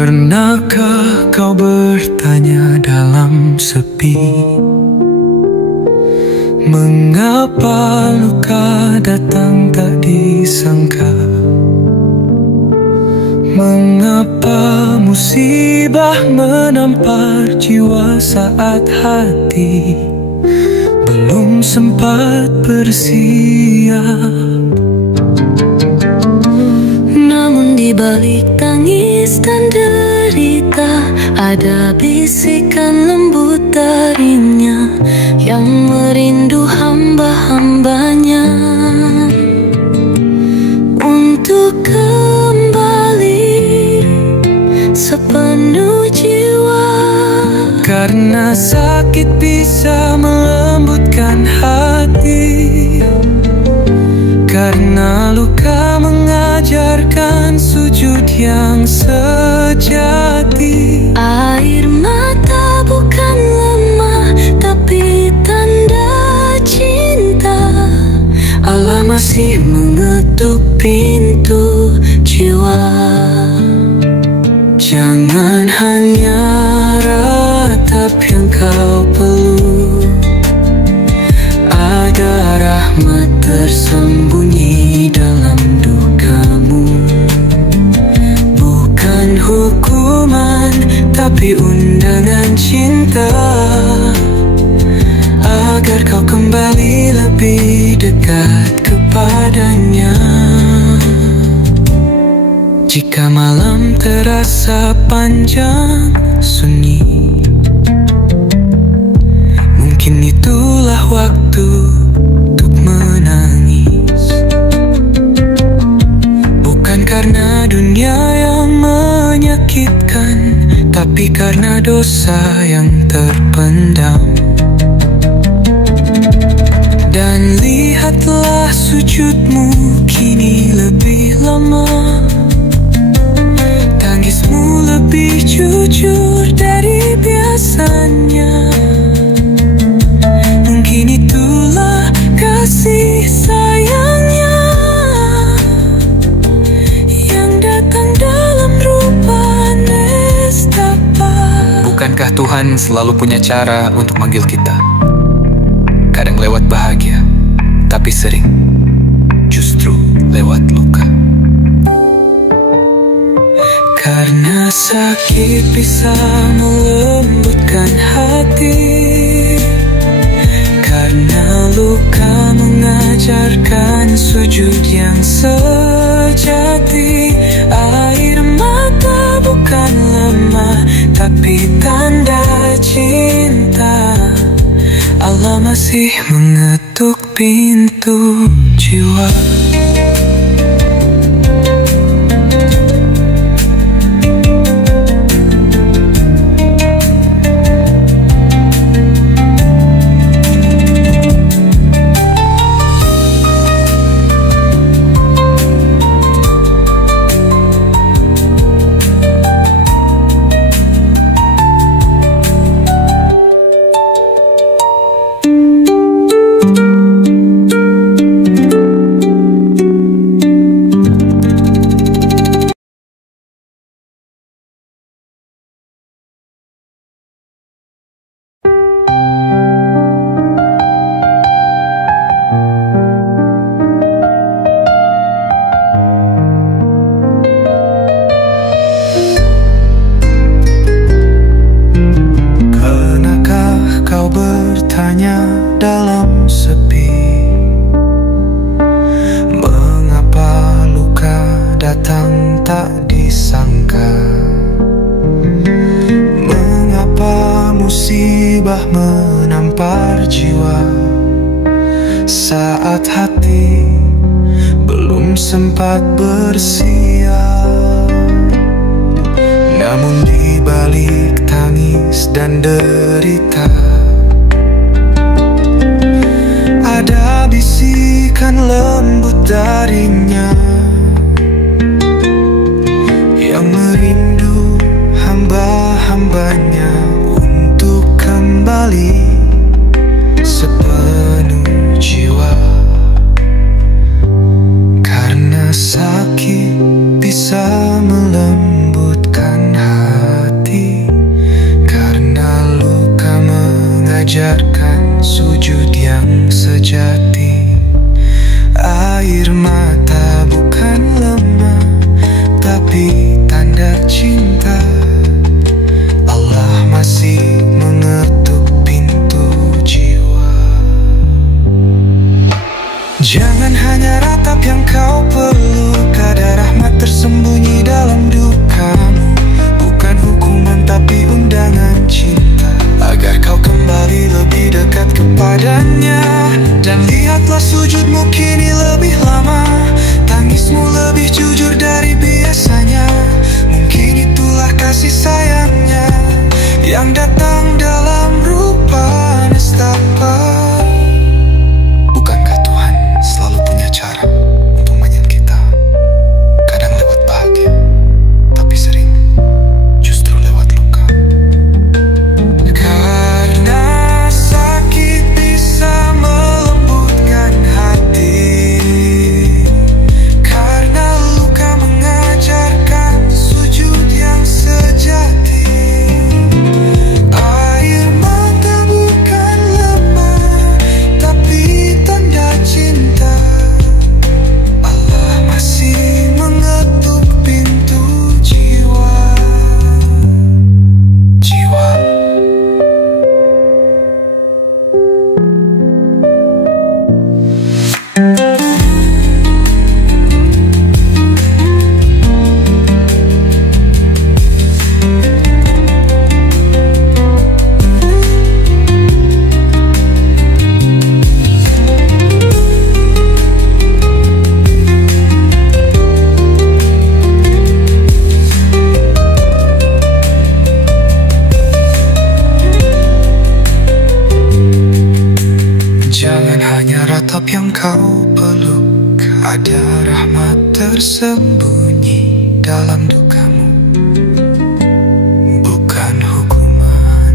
Pernahkah kau bertanya dalam sepi, mengapa luka datang tak disangka? Mengapa musibah menampar jiwa saat hati belum sempat bersiap? Namun di balik tangis dan derita, ada bisikan lembut darinya yang merindu hamba-hambanya untuk kembali sepenuh jiwa. Karena sakit bisa melembutkan hati, karena luka mengajarkan sujud yang sejati. Air mata bukan lemah, tapi tanda cinta. Allah masih mengetuk pintu jiwa. Jangan hanya ratap yang kau peluk, ada rahmat tersembunyi dalam dukamu. Bukan hukuman, tapi undangan cinta, agar kau kembali lebih dekat kepadanya. Jika malam terasa panjang sunyi, mungkin itulah waktu untuk menangis. Bukan karena dunia yang menyakitkan, tapi karena dosa yang terpendam. Dan lihatlah sujudmu kini lebih lama, tangismu lebih jujur dari biasanya. Mungkin itulah kasih sayangnya yang datang dalam rupa nestapa. Bukankah Tuhan selalu punya cara untuk manggil kita? Kadang lewat bahagia, tapi sering justru lewat luka. Karena sakit bisa melembutkan hati, karena luka mengajarkan sujud yang sejati. Air mata bukan lemah, tapi tanda cinta. Allah masih mengetuk pintu jiwa. Dalam sepi, mengapa luka datang tak disangka? Mengapa musibah menampar jiwa saat hati belum sempat bersiap? Namun di balik tangis dan derita, ada bisikan lembut darinya yang merindu hamba-hambanya untuk kembali sepenuh jiwa. Karena sakit bisa melembutkan hati. sujud yang sejati. Air mata bukan lemah, tapi tanda cinta. Allah masih mengetuk pintu jiwa. Jangan hanya ratap yang kau peluk, ada rahmat tersembunyi dalam dukamu. Bukan hukuman tapi undangan cinta, agar kau kembali lebih dekat kepadanya. Dan lihatlah sujudmu kini lebih lama, tangismu lebih jujur dari biasanya. Mungkin itulah kasih sayangnya yang datang dalam rupa nestapa. Bukankah Tuhan selalu punya cara untuk menyentuh kita? Kadang lewat bahagia, tapi sering justru lewat luka. Karena sakit bisa melembutkan hati, karena luka mengajarkan sujud yang sejati. Air mata bukan lemah, tapi tanda cinta. Allah masih mengetuk pintu jiwa. Jangan hanya ratap yang kau peluk, ada rahmat tersembunyi dalam dukamu. Bukan hukuman,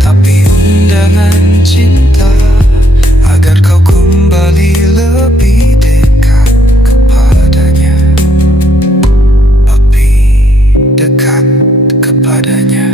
tapi undangan cinta, agar kau kembali lebih dekat kepadanya. Lebih dekat kepadanya.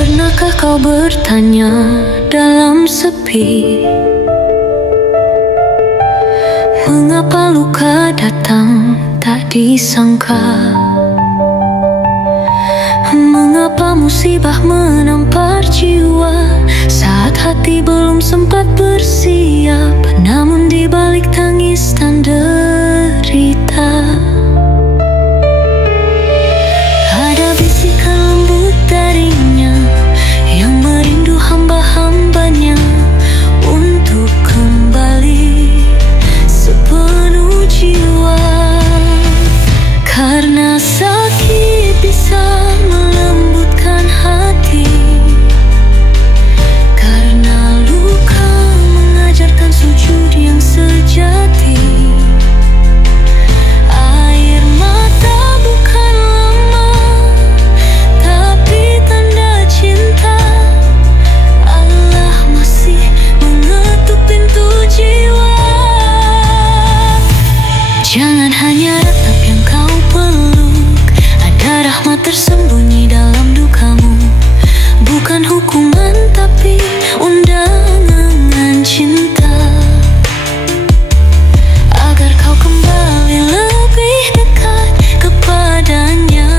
Pernahkah kau bertanya dalam sepi, mengapa luka datang tak disangka? Mengapa musibah menampar jiwa saat hati belum sempat bersiap? Namun di balik tangis dan derita, ada bisikan lembut darinya yang merindu hamba-hambanya untuk kembali sepenuh jiwa. Karena sakit bisa melembutkan hati, karena luka mengajarkan sujud yang sejati. Air mata bukan lemah, tapi tanda cinta. Allah masih mengetuk pintu jiwa. Jangan hanya ratap yang kau peluk, ada rahmat tersembunyi dalam dukamu. Bukan hukuman tapi undangan cinta, agar kau kembali lebih dekat kepadanya.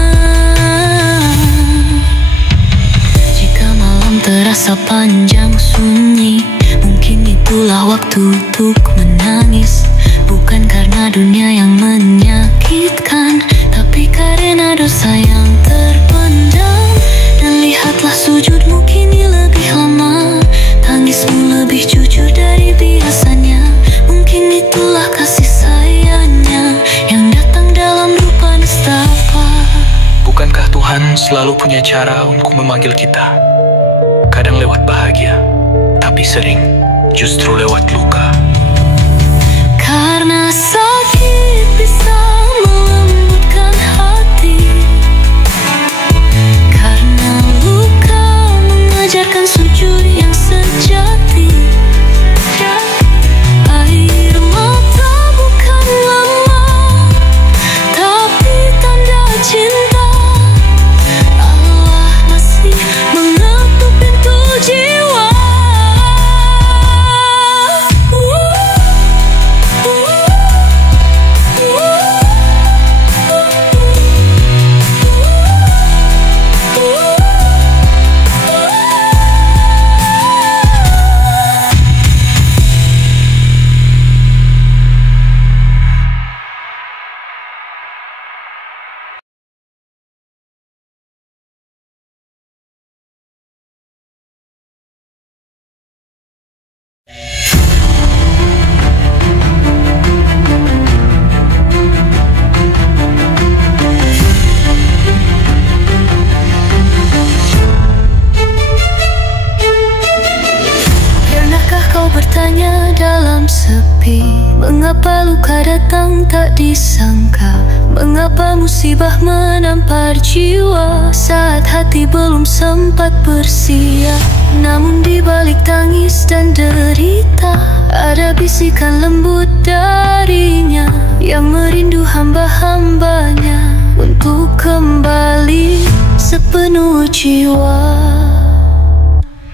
Jika malam terasa panjang sunyi, mungkin itulah waktu untuk menangis. Bukan karena dunia yang menyakitkan, tapi karena dosa yang terpendam. Dan lihatlah sujudmu kini lebih lama, tangismu lebih jujur dari biasanya. Mungkin itulah kasih sayangnya yang datang dalam rupa nestapa. Bukankah Tuhan selalu punya cara untuk memanggil kita. Kadang lewat bahagia, tapi sering justru lewat luka. Karena sakit bisa melembutkan hati, karena luka mengajarkan sujud yang sejati. Air mata bukan lemah, tapi tanda cinta. Allah masih mengetuk pintu jiwa. Bertanya dalam sepi, mengapa luka datang tak disangka? Mengapa musibah menampar jiwa saat hati belum sempat bersiap? Namun di balik tangis dan derita, ada bisikan lembut darinya yang merindu hamba-hambanya untuk kembali sepenuh jiwa.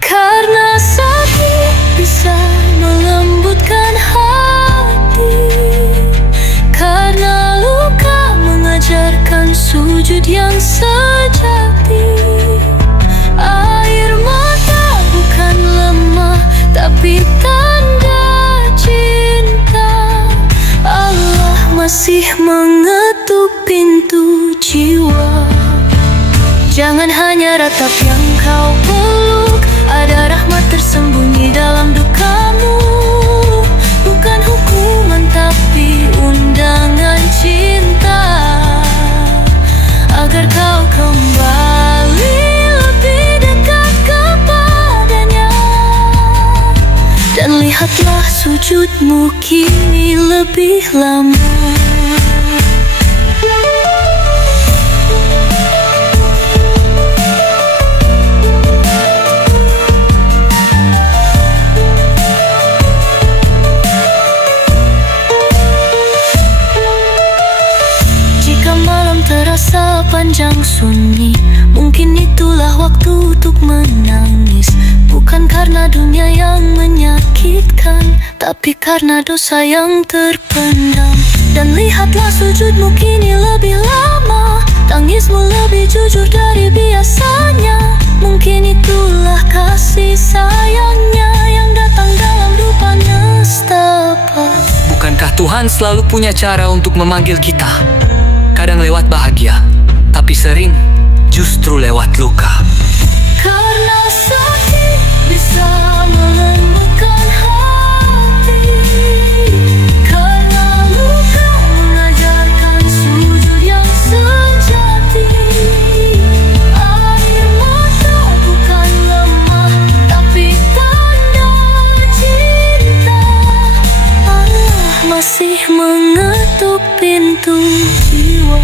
Karena sakit bisa melembutkan hati, karena luka mengajarkan sujud yang sejati. Air mata bukan lemah, tapi tanda cinta. Allah masih mengetuk pintu jiwa. Jangan hanya ratap yang kau peluk, ada rahmat tersembunyi dalam dukamu. Bukan hukuman tapi undangan cinta, agar kau kembali lebih dekat kepadanya. Dan lihatlah sujudmu kini lebih lama. Terasa panjang sunyi, mungkin itulah waktu untuk menangis. Bukan karena dunia yang menyakitkan, tapi karena dosa yang terpendam. Dan lihatlah sujudmu kini lebih lama, tangismu lebih jujur dari biasanya. Mungkin itulah kasih sayangnya yang datang dalam dupa nestapa. Bukankah Tuhan selalu punya cara untuk memanggil kita? Kadang lewat bahagia, tapi sering justru lewat luka. Karena sakit bisa melembutkan hati, karena luka mengajarkan sujud yang sejati. Air mata bukan lemah, tapi tanda cinta. Allah masih mengetuk pintu jiwa.